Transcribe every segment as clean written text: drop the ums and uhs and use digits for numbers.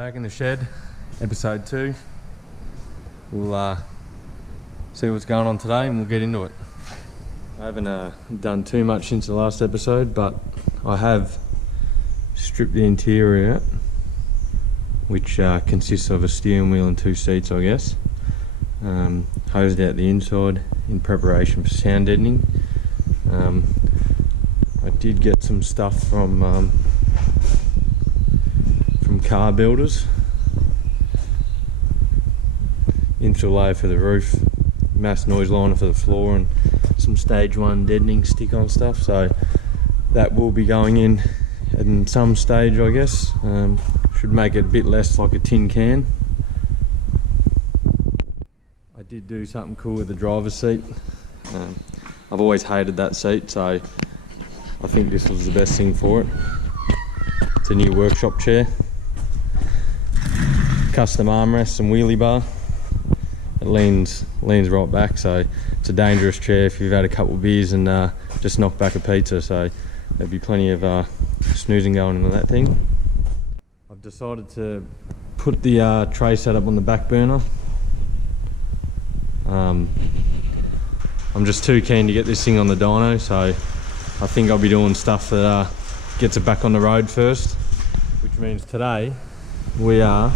Back in the shed, episode 2. We'll see what's going on today and we'll get into it. I haven't done too much since the last episode, but I have stripped the interior out, which consists of a steering wheel and 2 seats, I guess. Hosed out the inside in preparation for sound deadening. I did get some stuff from car builders. Insulate for the roof, mass noise liner for the floor, and some stage 1 deadening stick-on stuff. So that will be going in some stage, I guess. Should make it a bit less like a tin can. I did do something cool with the driver's seat. I've always hated that seat, so I think this was the best thing for it. It's a new workshop chair. Custom armrest and wheelie bar. It leans right back, so it's a dangerous chair if you've had a couple of beers and just knocked back a pizza, so there'd be plenty of snoozing going into that thing. I've decided to put the tray setup on the back burner. I'm just too keen to get this thing on the dyno, so I think I'll be doing stuff that gets it back on the road first, which means today we are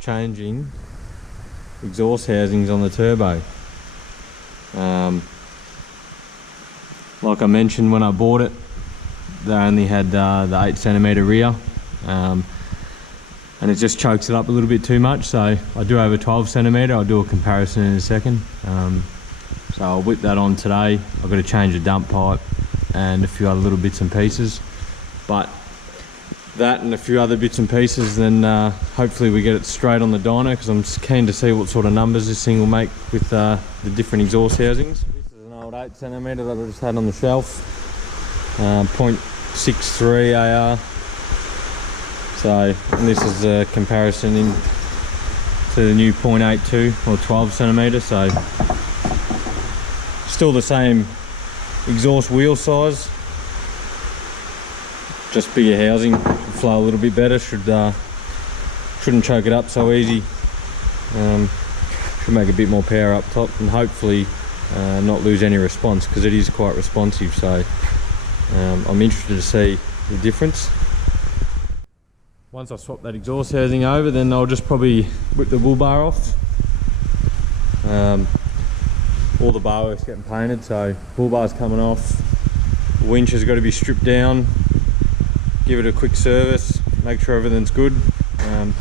changing exhaust housings on the turbo. Like I mentioned when I bought it, they only had the 8cm rear, and it just chokes it up a little bit too much, so I do have a 12cm. I'll do a comparison in a second. So I'll whip that on today. I've got to change the dump pipe and a few other little bits and pieces, but that and a few other bits and pieces, then hopefully we get it straight on the dyno, because I'm keen to see what sort of numbers this thing will make with the different exhaust housings. This is an old 8cm that I just had on the shelf, 0.63 AR. So, and this is a comparison to the new 0.82 or 12cm, so still the same exhaust wheel size, just bigger housing. Flow a little bit better, shouldn't choke it up so easy. Should make a bit more power up top, and hopefully not lose any response, because it is quite responsive, so I'm interested to see the difference. Once I swap that exhaust housing over, then I'll just probably whip the wool bar off. All the bar work's getting painted, so wool bar's coming off. The winch has got to be stripped down. Give it a quick service, make sure everything's good, and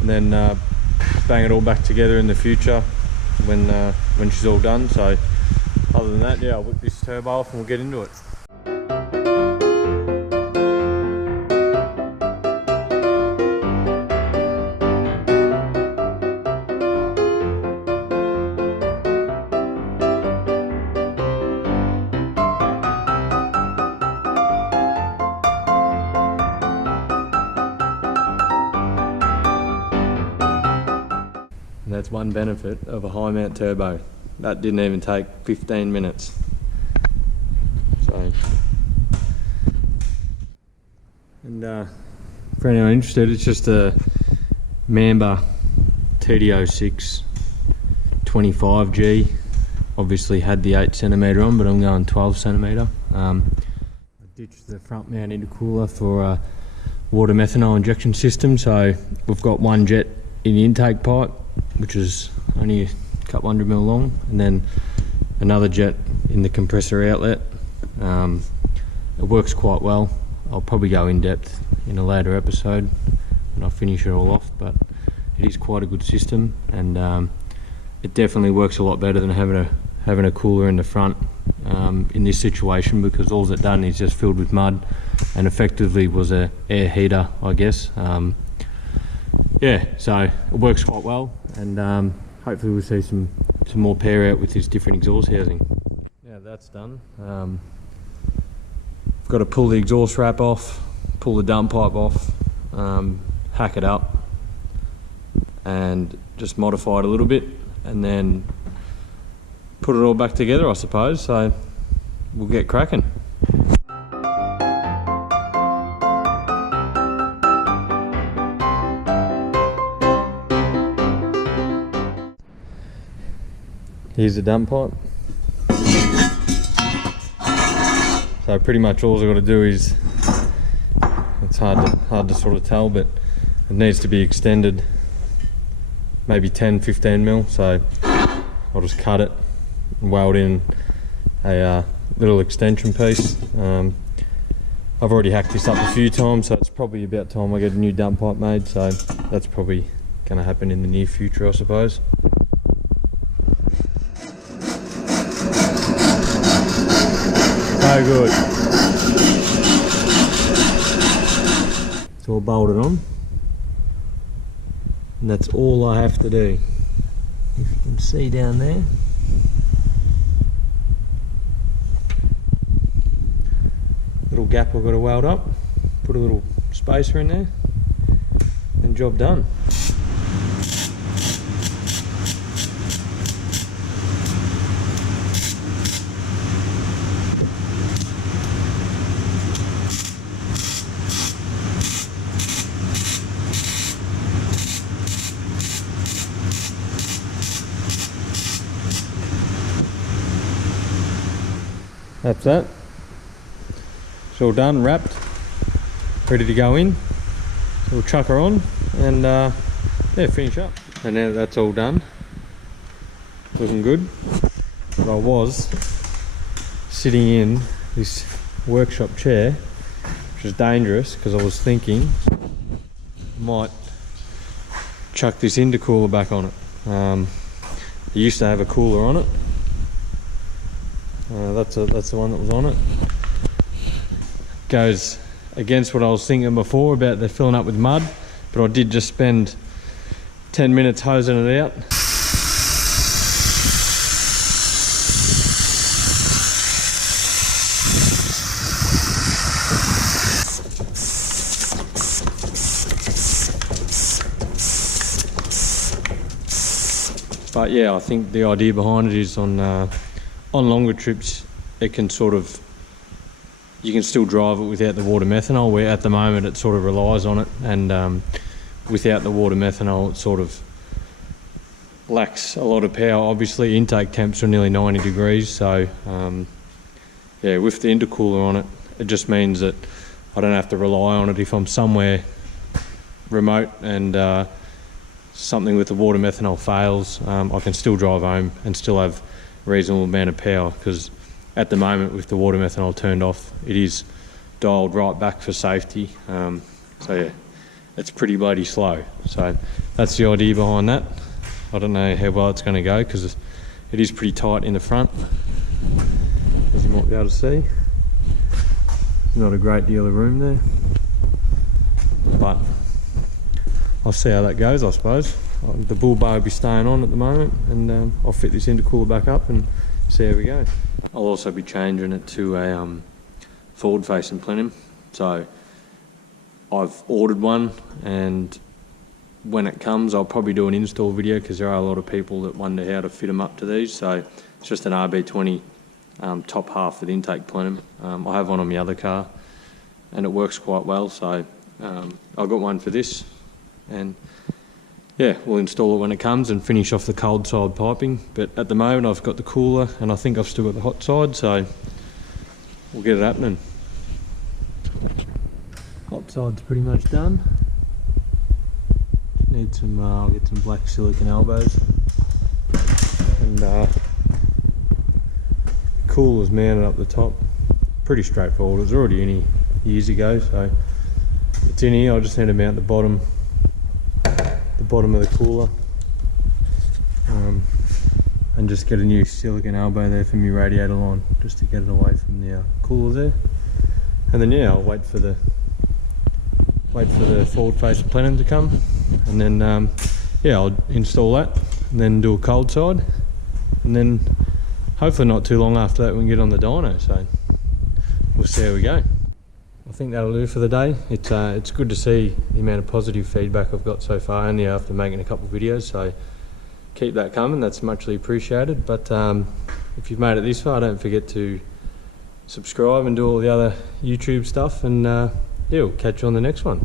then bang it all back together in the future when she's all done. So other than that, yeah, I'll whip this turbo off and we'll get into it. And that's one benefit of a high mount turbo. That didn't even take 15 minutes. So, and for anyone interested, it's just a Mamba TD06 25G. Obviously had the 8cm on, but I'm going 12cm. I ditched the front mount intercooler for a water methanol injection system, so we've got one jet in the intake pipe, which is only a couple 100mm long, and then another jet in the compressor outlet. It works quite well. I'll probably go in depth in a later episode when I finish it all off, but it is quite a good system, and it definitely works a lot better than having a cooler in the front in this situation, because all it done is just filled with mud and effectively was a air heater, I guess. Yeah, so it works quite well, and hopefully we'll see some more power out with this different exhaust housing. Now that's done, I've got to pull the exhaust wrap off, pull the dump pipe off, hack it up and just modify it a little bit, and then put it all back together, I suppose. So we'll get cracking. Here's the dump pipe. So pretty much all I've got to do is, it's hard to sort of tell, but it needs to be extended maybe 10-15 mil. So I'll just cut it and weld in a little extension piece. I've already hacked this up a few times, so it's probably about time I get a new dump pipe made, so that's probably going to happen in the near future, I suppose. So good. It's all bolted on, and that's all I have to do. If you can see down there, little gap I've got to weld up, put a little spacer in there, and job done. That's that. It's all done, wrapped, ready to go in. So we'll chuck her on and yeah, finish up. And now that's all done, looking good. But I was sitting in this workshop chair, which is dangerous because I was thinking I might chuck this intercooler back on it. It used to have a cooler on it. That's the one that was on it. Goes against what I was thinking before about the filling up with mud, but I did just spend 10 minutes hosing it out. But yeah, I think the idea behind it is on longer trips, it can sort of, you can still drive it without the water methanol, where at the moment it sort of relies on it, and without the water methanol it sort of lacks a lot of power. Obviously intake temps are nearly 90 degrees, so yeah, with the intercooler on it, it just means that I don't have to rely on it if I'm somewhere remote and something with the water methanol fails. I can still drive home and still have reasonable amount of power, because at the moment with the water methanol turned off, it is dialed right back for safety. So yeah, it's pretty bloody slow. So that's the idea behind that. I don't know how well it's going to go because it is pretty tight in the front, as you might be able to see. There's not a great deal of room there, but I'll see how that goes, I suppose. The bull bar will be staying on at the moment, and I'll fit this intercooler back up and see how we go. I'll also be changing it to a forward facing plenum. So I've ordered one, and when it comes I'll probably do an install video, because there are a lot of people that wonder how to fit them up to these. So it's just an RB20 top half with intake plenum. I have one on my other car and it works quite well, so I've got one for this, and yeah, we'll install it when it comes and finish off the cold side piping. But at the moment I've got the cooler and I think I've still got the hot side, so we'll get it happening. Hot side's pretty much done. Need some, I'll get some black silicone elbows, and cooler's mounted up the top. Pretty straightforward, it was already in here years ago, so it's in here. I just need to mount the bottom of the cooler, and just get a new silicone elbow there for my radiator line, just to get it away from the cooler there. And then yeah, I'll wait for the forward facing plenum to come, and then yeah, I'll install that and then do a cold side, and then hopefully not too long after that we can get on the dyno, so we'll see how we go. I think that'll do for the day. It's good to see the amount of positive feedback I've got so far, only after making a couple of videos, so keep that coming, that's muchly appreciated. But if you've made it this far, don't forget to subscribe and do all the other YouTube stuff, and yeah, we'll catch you on the next one.